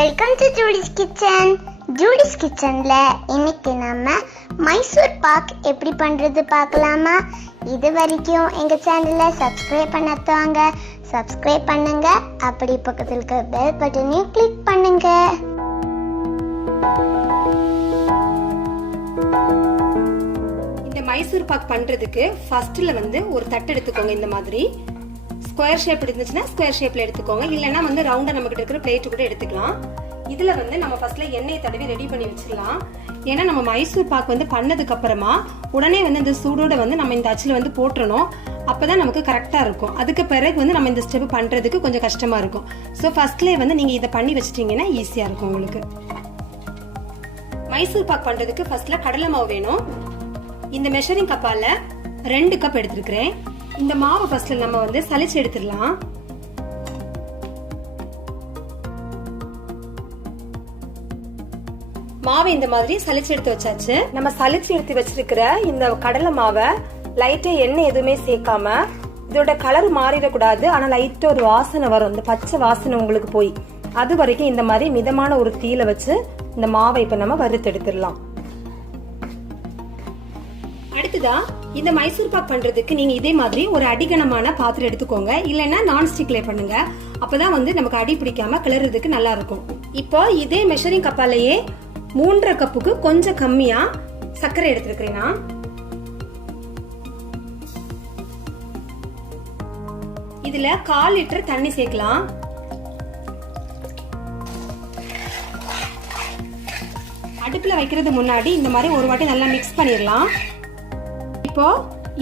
Welcome to Judy's kitchen. Judy's கிச்சன்ல இன்னைக்கு நம்ம மைசூர் பாக் எப்படி பண்றது பார்க்கலாமா? இது வரைக்கும் எங்க சேனலை சப்ஸ்கிரைப் பண்ணாதவங்க சப்ஸ்கிரைப் பண்ணுங்க. அப்படி பக்கத்துல இருக்க பெல் பட்டனையும் கிளிக் பண்ணுங்க. இந்த மைசூர் பாக் பண்றதுக்கு ஃபர்ஸ்ட்ல ஒரு தட்டு எடுத்துக்கோங்க. இந்த மாதிரி ஸ்கொயர் ஷேப் இருந்துச்சுன்னா ஸ்கொயர் ஷேப்ல எடுத்துக்கோங்க, இல்லைன்னா ரவுண்டா நம்ம கிட்ட இருக்கிற பிளேட் கூட எடுத்துக்கலாம். இதுல நம்ம ஃபர்ஸ்ட்ல எண்ணெயை தடவி ரெடி பண்ணி வச்சிடலாம். ஏன்னா நம்ம மைசூர் பாக் பண்ணதுக்கு அப்புறமா உடனே இந்த சூடோட நம்ம இந்த அச்சுல போட்டுறணும். அப்பதான் நமக்கு கரெக்டா இருக்கும். அதுக்கு பிறகு நம்ம இந்த ஸ்டெப் பண்றதுக்கு கொஞ்சம் கஷ்டமா இருக்கும். ஸோ ஃபர்ஸ்ட்லேயே நீங்க இதை பண்ணி வச்சிட்டீங்கன்னா ஈஸியா இருக்கும் உங்களுக்கு. மைசூர் பாக் பண்றதுக்கு ஃபர்ஸ்ட்ல கடலை மாவு வேணும். இந்த மெஷரிங் கப்பால 2 கப் எடுத்திருக்கிறேன். இந்த மாவு ஃபர்ஸ்ட்ல நம்ம சலிச்சு எடுத்துடலாம். மாவு இந்த மாதிரி சலிச்சு எடுத்து வச்சாச்சு. நம்ம சலிச்சு எடுத்து வச்சிருக்கிற இந்த கடலை மாவை லைட்டா எண்ணெய் எதுவுமே சேர்க்காம, இதோட கலர் மாறிடக்கூடாது, ஆனா லைட்டா ஒரு வாசனை வரும், இந்த பச்சை வாசனை உங்களுக்கு போய் அது வரைக்கும் இந்த மாதிரி மிதமான ஒரு தீயில வச்சு இந்த மாவை இப்ப நம்ம வறுத்து எடுத்துடலாம். அடுத்ததான் இந்த மைசூர் பாக் பண்றதுக்கு நீங்க இதே மாதிரி ஒரு அடிகனமான பாத்திரம் எடுத்துக்கோங்க, இல்லைன்னா நான்ஸ்டிக்ல பண்ணுங்க. அப்பதான் நமக்கு அடி பிடிக்காம கிளறதுக்கு நல்லா இருக்கும். இப்போ இதே மெஷரிங் கப்பாலேயே 3.5 கப்புக்கு கொஞ்சம் கம்மியா சர்க்கரை எடுத்துருக்கேன். இதுல 1/4 லிட்டர் தண்ணி சேர்க்கலாம். அடுப்புல வைக்கிறது முன்னாடி இந்த மாதிரி ஒரு வாட்டி நல்லா மிக்ஸ் பண்ணிடலாம். இப்போ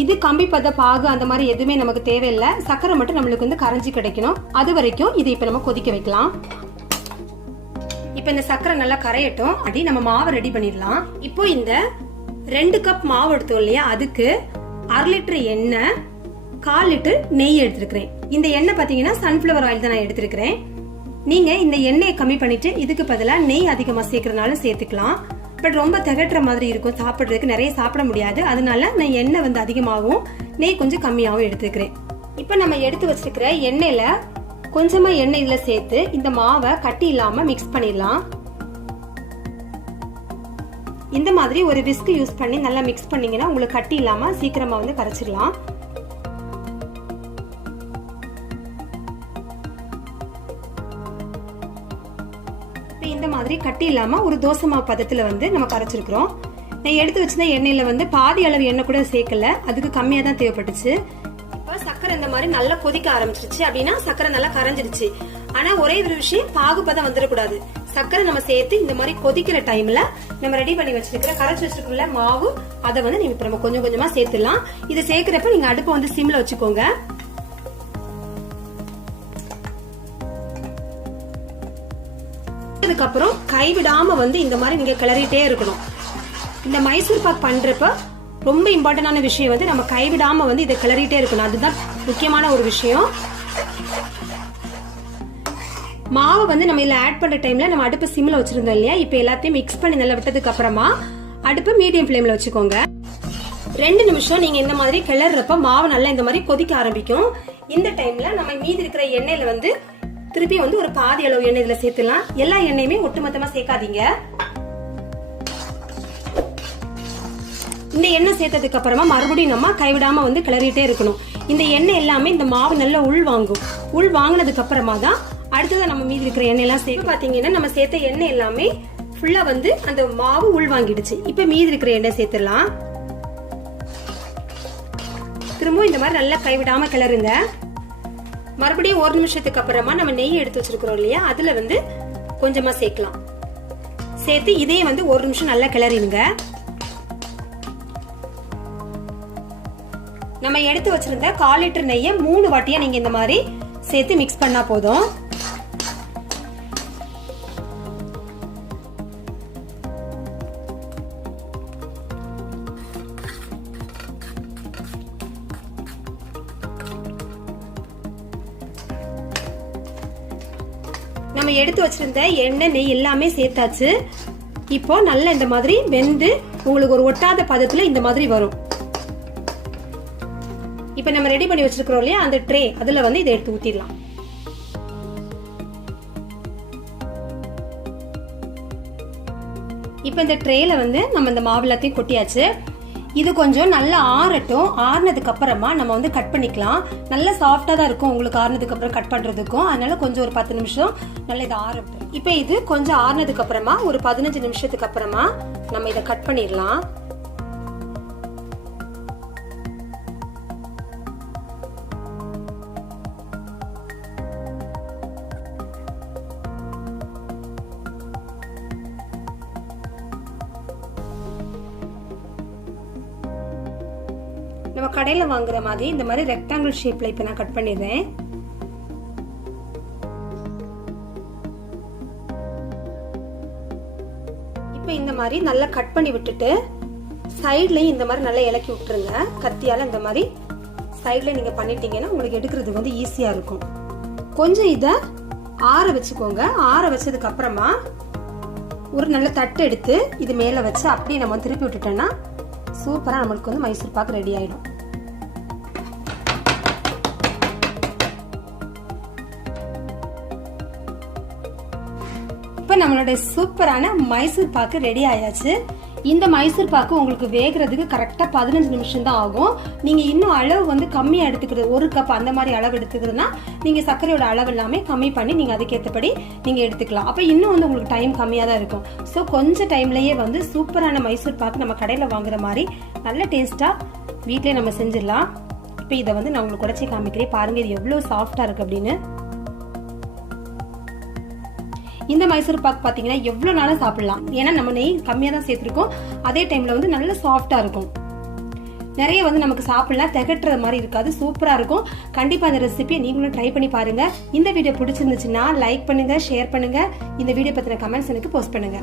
இது கம்பி பத பாகு அந்த மாதிரி எதுவுமே நமக்கு தேவையில்லை. சர்க்கரை மட்டும் நம்மளுக்கு கரைஞ்சி கிடைக்கணும். அது வரைக்கும் இதை இப்ப நம்ம கொதிக்க வைக்கலாம். இப்ப இந்த சர்க்கரை நல்லா கரையட்டும். அப்படி நம்ம மாவை ரெடி பண்ணிடலாம். இப்போ இந்த 2 கப் மாவு எடுத்தோம் இல்லையா, அதுக்கு 1/2 லிட்டர் எண்ணெய், 1/4 லிட்டர் நெய் எடுத்திருக்கிறேன். இந்த எண்ணெய் பாத்தீங்கன்னா சன்ஃபிளவர் ஆயில் தான் நான் எடுத்திருக்கிறேன். நீங்க இந்த எண்ணெயை கம்மி பண்ணிட்டு இதுக்கு பதிலா நெய் அதிகமா சேர்க்கறதுனால சேர்த்துக்கலாம். பட் ரொம்ப திகட்டுற மாதிரி இருக்கும், சாப்பிடுறதுக்கு நிறைய சாப்பிட முடியாது. அதனால நான் எண்ணெய் அதிகமாகவும் நெய் கொஞ்சம் கம்மியாகவும் எடுத்துக்கிறேன். இப்ப நம்ம எடுத்து வச்சிருக்கிற எண்ணெயில கொஞ்சமா எண்ணெய் இதுல சேர்த்து இந்த மாவை கட்டி இல்லாம மிக்ஸ் பண்ணிடலாம். இந்த மாதிரி ஒரு விஸ்க் யூஸ் பண்ணி நல்லா மிக்ஸ் பண்ணீங்கன்னா உங்களுக்கு கட்டி இல்லாம சீக்கிரமா கரைச்சிடலாம். இந்த மாதிரி கட்டி இல்லாம ஒரு தோசை மாவு பதத்துல நம்ம கரைச்சிருக்கிறோம். நான் எடுத்து வச்சிருந்த எண்ணெயில பாதி அளவு எண்ணெய் கூட சேர்க்கல, அதுக்கு கம்மியா தான் தேவைப்பட்டுச்சு. இப்ப சக்கரை இந்த மாதிரி நல்லா கொதிக்க ஆரம்பிச்சிருச்சு அப்படின்னா சக்கரை நல்லா கரைஞ்சிருச்சு. ஆனா ஒரே ஒரு விஷயம், பாகுபதம் வந்துடக்கூடாது. சக்கரை நம்ம சேர்த்து இந்த மாதிரி கொதிக்கிற டைம்ல நம்ம ரெடி பண்ணி வச்சிருக்கிற கரைச்சி வச்சிருக்கோம்ல மாவு, அதை நம்ம கொஞ்சம் கொஞ்சமா சேர்த்துலாம். இதை சேர்க்கிறப்ப நீங்க அடுப்பை சிம்ல வச்சுக்கோங்க. அதுக்கப்புறம் கைவிடாம இந்த மாதிரி நீங்க கிளறிட்டே இருக்கணும். இந்த மைசூர் பாக் பண்றப்ப ரொம்ப இம்பார்ட்டன்டான விஷயம் நம்ம கைவிடாம இதை கிளறிட்டே இருக்கணும். அதுதான் முக்கியமான ஒரு விஷயம். மாவு நம்ம இதுல ஆட் பண்ற டைம்ல நம்ம அடுப்பு சிம்ல வச்சிருந்தோம் இல்லையா, இப்ப எல்லாத்தையும் மிக்ஸ் பண்ணி நல்லா விட்டதுக்கு அப்புறமா அடுப்பு மீடியம் ஃப்ளேம்ல வச்சுக்கோங்க. 2 நிமிஷம் நீங்க இந்த மாதிரி கிளறப்ப மாவு நல்லா இந்த மாதிரி கொதிக்க ஆரம்பிக்கும். இந்த டைம்ல நம்ம மீதி இருக்கிற எண்ணெயில திருப்பி ஒரு பாதி அளவு எண்ணெய் இதுல சேர்த்துலாம். எல்லா எண்ணெயுமே ஒட்டுமொத்தமா சேர்க்காதீங்க. இந்த எண்ணெய் சேர்த்ததுக்கு அப்புறமா மறுபடியும் நம்ம கைவிடாம கிளறிட்டே இருக்கணும். இந்த எண்ணெய் எல்லாமே இந்த மாவு நல்லா உள் வாங்கும். உள் வாங்கினதுக்கு அப்புறமா தான் அடுத்ததான் நம்ம மீதி இருக்கிற எண்ணெய் எல்லாம் சேர்த்து பாத்தீங்கன்னா நம்ம சேர்த்த எண்ணெய் எல்லாமே ஃபுல்லா அந்த மாவு உள் வாங்கிடுச்சு. இப்ப மீதி இருக்கிற எண்ணெய் சேர்த்துடலாம். திரும்பவும் இந்த மாதிரி நல்லா கைவிடாம கிளறுங்க. மறுபடியும் 1 நிமிஷத்துக்கு அப்புறமா நம்ம நெய் எடுத்து வச்சிருக்கிறோம் இல்லையா, அதுல கொஞ்சமா சேர்க்கலாம். சேர்த்து இதே 1 நிமிஷம் நல்லா கிளறிடுங்க. நம்ம எடுத்து வச்சிருந்த 1/4 லிட்டர் நெய்யை 3 வாட்டியா நீங்க இந்த மாதிரி சேர்த்து மிக்ஸ் பண்ணா போதும். நம்ம எடுத்து வச்சிருந்த எண்ணெய் நெய் எல்லாமே சேர்த்தாச்சு. இப்போ நல்லா இந்த மாதிரி வெந்து உங்களுக்கு ஒரு ஒட்டாத பதத்துல இந்த மாதிரி வரும். இப்ப நம்ம ரெடி பண்ணி வச்சிருக்கிறோம் இல்லையா அந்த ட்ரே, அதுல இதை எடுத்து ஊத்திடலாம். இப்போ இந்த ட்ரேல வந்து நம்ம இந்த மாவு எல்லாத்தையும் கொட்டியாச்சு. இது கொஞ்சம் நல்லா ஆறட்டும். ஆறுனதுக்கு அப்புறமா நம்ம வந்து கட் பண்ணிக்கலாம். நல்லா சாஃப்டா தான் இருக்கும் உங்களுக்கு ஆறுனதுக்கு அப்புறம் கட் பண்றதுக்கும். அதனால கொஞ்சம் ஒரு 10 நிமிஷம் நல்லா இதை ஆறட்டும். இப்போ இது கொஞ்சம் ஆறுனதுக்கு அப்புறமா ஒரு 15 நிமிஷத்துக்கு அப்புறமா நம்ம இதை கட் பண்ணிடலாம். நம்ம கடையில வாங்குற மாதிரி இந்த மாதிரி ரெக்டாங்கிள் ஷேப்ல இப்ப நான் கட் பண்ணிடுறேன். இப்ப இந்த மாதிரி நல்லா கட் பண்ணி விட்டுட்டு சைட்லயும் இந்த மாதிரி நல்லா இலக்கி விட்டுருங்க. கத்தியால இந்த மாதிரி சைட்ல நீங்க பண்ணிட்டீங்கன்னா உங்களுக்கு எடுக்கிறதுக்கு வந்து ஈஸியா இருக்கும். கொஞ்சம் இத ஆற வச்சுக்கோங்க. ஆற வச்சதுக்கு அப்புறமா ஒரு நல்ல தட்டு எடுத்து இது மேல வச்சு அப்படியே நம்ம திருப்பி விட்டுட்டோம்னா சூப்பரா நம்மளுக்கு வந்து மைசூர் பாக் ரெடி ஆயிடும். இப்ப நம்மளுடைய சூப்பரான மைசூர் பாக்கு ரெடி ஆயாச்சு. இந்த மைசூர் பாக்கு உங்களுக்கு வேகிறதுக்கு கரெக்டா 15 நிமிஷம் தான் ஆகும். நீங்க இன்னும் அளவு வந்து கம்மியா எடுத்துக்கிறது, 1 கப் அந்த மாதிரி அளவு எடுத்துக்கிறதுனா நீங்க சர்க்கரையோட அளவு எல்லாமே கம்மி பண்ணி நீங்க அதுக்கேற்றபடி நீங்க எடுத்துக்கலாம். அப்ப இன்னும் வந்து உங்களுக்கு டைம் கம்மியா தான் இருக்கும். ஸோ கொஞ்சம் டைம்லயே வந்து சூப்பரான மைசூர் பாக்கு நம்ம கடையில வாங்குற மாதிரி நல்ல டேஸ்டா வீட்லயே நம்ம செஞ்சிடலாம். இப்ப இதை வந்து நான் உங்களுக்கு உடைச்சி காமிக்கிறேன். பாருங்க இது எவ்வளவு சாஃப்டா இருக்கு அப்படின்னு. இந்த மைசூர் பாக் பாத்தீங்கன்னா எவ்வளவு நாளும் சாப்பிடலாம். ஏன்னா நம்ம நெய் கம்மியா தான் சேர்த்திருக்கோம். அதே டைம்ல வந்து நல்ல சாஃப்டா இருக்கும். நிறைய வந்து நமக்கு சாப்பிடலாம், திகட்டுற மாதிரி இருக்காது. சூப்பரா இருக்கும். கண்டிப்பா இந்த ரெசிபியை நீங்களும் ட்ரை பண்ணி பாருங்க. இந்த வீடியோ பிடிச்சிருந்துச்சுன்னா லைக் பண்ணுங்க, ஷேர் பண்ணுங்க. இந்த வீடியோ பத்தின கமெண்ட்ஸ் எனக்கு போஸ்ட் பண்ணுங்க.